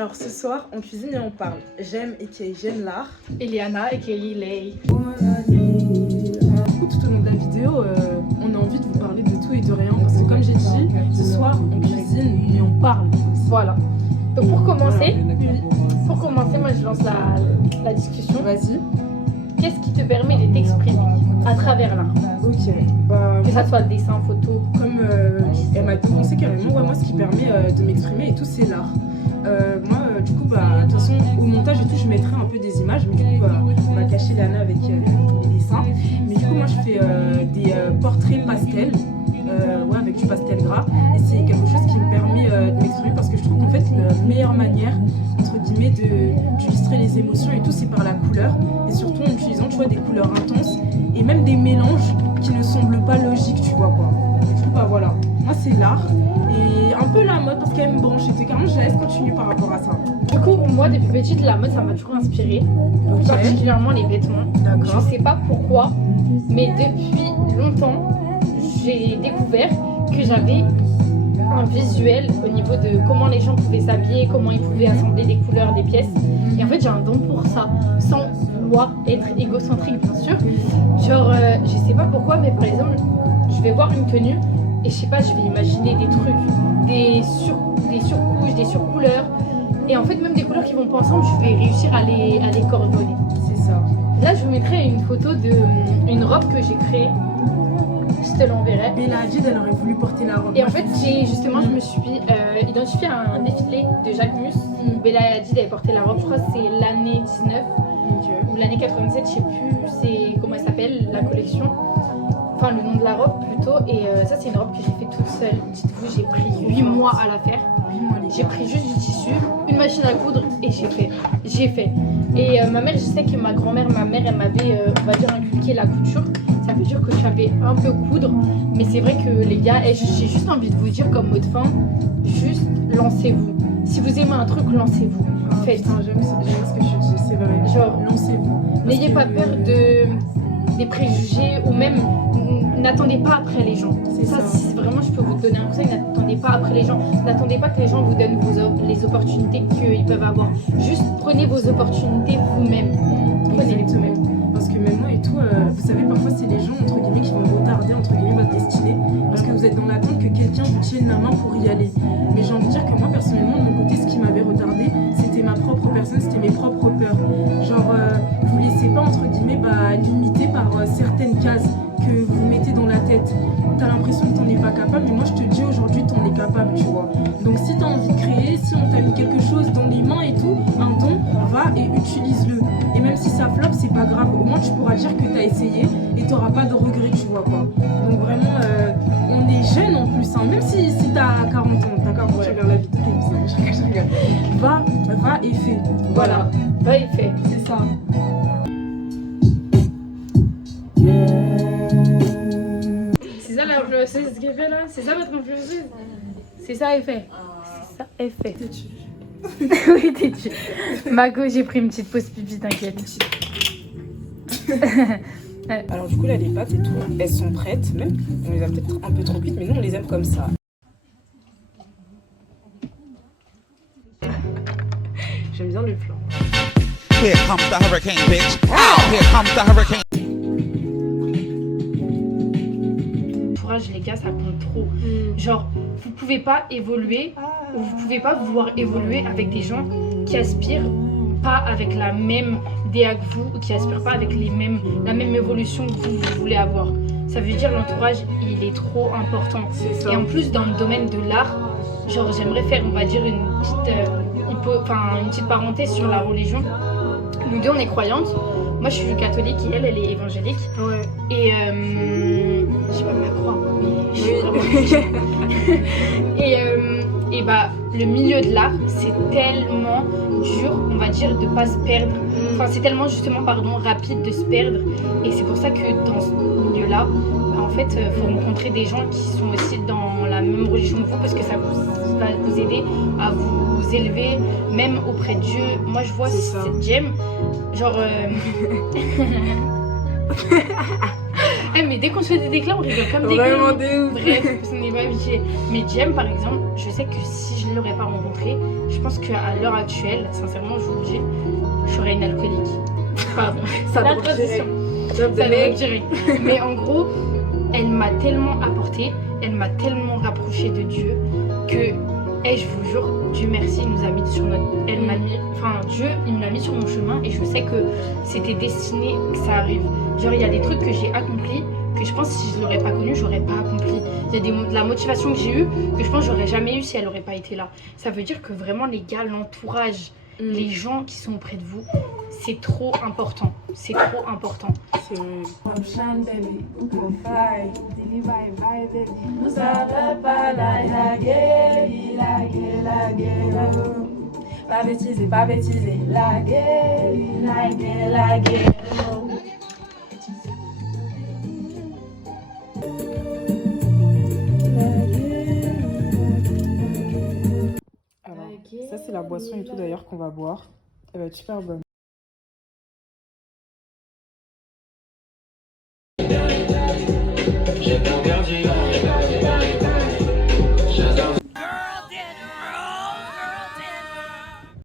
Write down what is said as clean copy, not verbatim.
Alors ce soir, on cuisine et on parle. J'aime et qui j'aime l'art. Eliana et Kelly Lay. Du coup, tout au long de la vidéo, on a envie de vous parler de tout et de rien. Parce que comme j'ai dit, ce soir, on cuisine et on parle. Voilà. Donc pour commencer, moi je lance la discussion. Vas-y. Qu'est-ce qui te permet de t'exprimer à travers l'art? Ok. Bah, Que ça soit dessin, photo. comme elle m'a devancé carrément, ouais, moi ce qui permet de m'exprimer et tout, c'est l'art. Du coup, de toute façon, au montage et tout, je mettrai un peu des images, mais du coup, on va cacher Lana avec les dessins. Mais du coup, moi, je fais des portraits pastels, avec du pastel gras. Et c'est quelque chose qui me permet de m'exprimer parce que je trouve qu'en fait, la meilleure manière, entre guillemets, d'illustrer les émotions et tout, c'est par la couleur. Et surtout en utilisant, tu vois, des couleurs intenses et même des mélanges qui ne semblent pas logiques, tu vois, quoi. Du coup, voilà. Moi, c'est l'art. Et un peu la mode parce qu'elle me branche. Et carrément, je la laisse continuer par rapport à ça. Du coup, moi depuis petite, la mode ça m'a toujours inspirée. Ok. Particulièrement les vêtements. D'accord. Je sais pas pourquoi, mais depuis longtemps, j'ai découvert que j'avais un visuel au niveau de comment les gens pouvaient s'habiller, comment ils pouvaient assembler des couleurs, des pièces. Et en fait, j'ai un don pour ça, sans vouloir être égocentrique, bien sûr. Genre, je sais pas pourquoi, mais par exemple, je vais voir une tenue et je sais pas, je vais imaginer des trucs, des surcouches, des surcouleurs. Et en fait, même des couleurs qui vont pas ensemble, je vais réussir à les coordonner. C'est ça. Là, je vous mettrai une photo d'une robe que j'ai créée. Je te l'enverrai. Bella Hadid, elle aurait voulu porter la robe. Et en fait, je me suis identifiée à un défilé de Jacques Mus. Bella Hadid avait porté la robe, je crois que c'est l'année 19 ou l'année 87, je sais plus c'est comment elle s'appelle, la collection. Enfin, le nom de la robe plutôt. Et ça, c'est une robe que j'ai fait toute seule. Dites-vous, j'ai pris 8 mois à la faire. J'ai pris juste du tissu, une machine à coudre et j'ai fait. Et ma mère, je sais que ma grand-mère, elle m'avait, on va dire, inculqué la couture. Ça veut dire que je savais un peu coudre, mais c'est vrai que les gars, j'ai juste envie de vous dire comme mot de fin, juste lancez-vous. Si vous aimez un truc, lancez-vous. Faites. Putain, j'aime ce que tu dis, c'est vrai. Genre, lancez-vous. N'ayez pas peur des préjugés ou même n'attendez pas après les gens. C'est ça. Si vraiment je peux vous donner un conseil, n'attendez pas après les gens. N'attendez pas que les gens vous donnent les opportunités qu'ils peuvent avoir. Juste prenez vos opportunités vous-même. Prenez-les vous-même. Parce que même moi et tout, vous savez, parfois c'est les gens entre guillemets qui vont retarder entre guillemets votre destinée parce que vous êtes dans l'attente que quelqu'un vous tienne la main pour y aller. Mais j'ai envie de dire que moi personnellement, de mon côté, ce qui m'avait retardé, c'était ma propre personne, c'était mes propres peurs. Genre, vous laissez pas entre guillemets limiter par certaines cases que vous mettez dans la tête. T'as l'impression que t'en es pas capable, mais moi je te dis aujourd'hui t'en es capable, tu vois. Donc si t'as envie de créer, si on t'a mis quelque chose dans les mains et tout, un don, va et utilise-le. Et même si ça flop, c'est pas grave. Au moins tu pourras dire que t'as essayé et t'auras pas de regrets, tu vois quoi. Donc vraiment, on est jeune en plus, hein. Même si t'as 40 ans, t'as 40 ans, tu regardes la vidéo, je rigole. Va et fais. Voilà, va et fais. C'est ça. C'est ça l'influenceuse ce qu'elle fait là? C'est ça votre influenceuse? C'est ça elle fait. C'est ça elle fait. Oui, t'es-tu. Mago, j'ai pris une petite pause pipi, t'inquiète. Alors du coup là les pâtes et tout, elles sont prêtes même. On les a peut-être un peu trop cuites, mais nous on les aime comme ça. J'aime bien le flan. Here comes the hurricane, bitch. Here comes the hurricane. L'entourage, les gars, ça compte trop. Genre, vous pouvez pas évoluer ou vous pouvez pas vouloir évoluer avec des gens qui aspirent pas avec la même DA que vous ou qui aspirent pas avec la même évolution que vous voulez avoir. Ça veut dire l'entourage, il est trop important. C'est ça. Et en plus, dans le domaine de l'art, genre, j'aimerais faire, on va dire, une petite parenthèse sur la religion. Nous deux, on est croyantes. Moi, je suis catholique et elle est évangélique. Ouais. Et je sais pas ma croix, mais je suis vraiment et le milieu de l'art, c'est tellement dur, on va dire, de pas se perdre. Enfin, c'est tellement justement, rapide de se perdre. Et c'est pour ça que dans ce milieu-là, en fait, faut rencontrer des gens qui sont aussi dans la même religion que vous parce que ça va vous aider à vous élever, même auprès de Dieu. Moi, je vois cette gemme, genre... mais dès qu'on se fait des déclats, on rigole comme des Vraiment gars. des ouf. Bref, ce n'est pas obligé. Mais Jem, par exemple, je sais que si je ne l'aurais pas rencontré, je pense qu'à l'heure actuelle, sincèrement, je vous le dis, je serais une alcoolique. Pardon. Ça La drop transition. direct. Ça drop direct. Mais en gros, elle m'a tellement apporté, elle m'a tellement rapprochée de Dieu que, je vous jure, Dieu merci, il nous a mis sur notre. Elle m'a mis. Enfin, Dieu, il m'a mis sur mon chemin et je sais que c'était destiné que ça arrive. Genre, il y a des trucs que j'ai accomplis que je pense si je l'aurais pas connu, j'aurais pas accompli. Il y a de la motivation que j'ai eue que je pense j'aurais jamais eu si elle aurait pas été là. Ça veut dire que vraiment, les gars, l'entourage, les gens qui sont auprès de vous, c'est trop important. C'est trop important. C'est vrai. Shine, baby, go fight, dilly bye bye, baby. Nous savons pas la guerre, la guerre. Pas bêtiser, la guerre, la guerre. Alors, ça c'est la boisson et tout d'ailleurs qu'on va boire. Elle va être super bonne.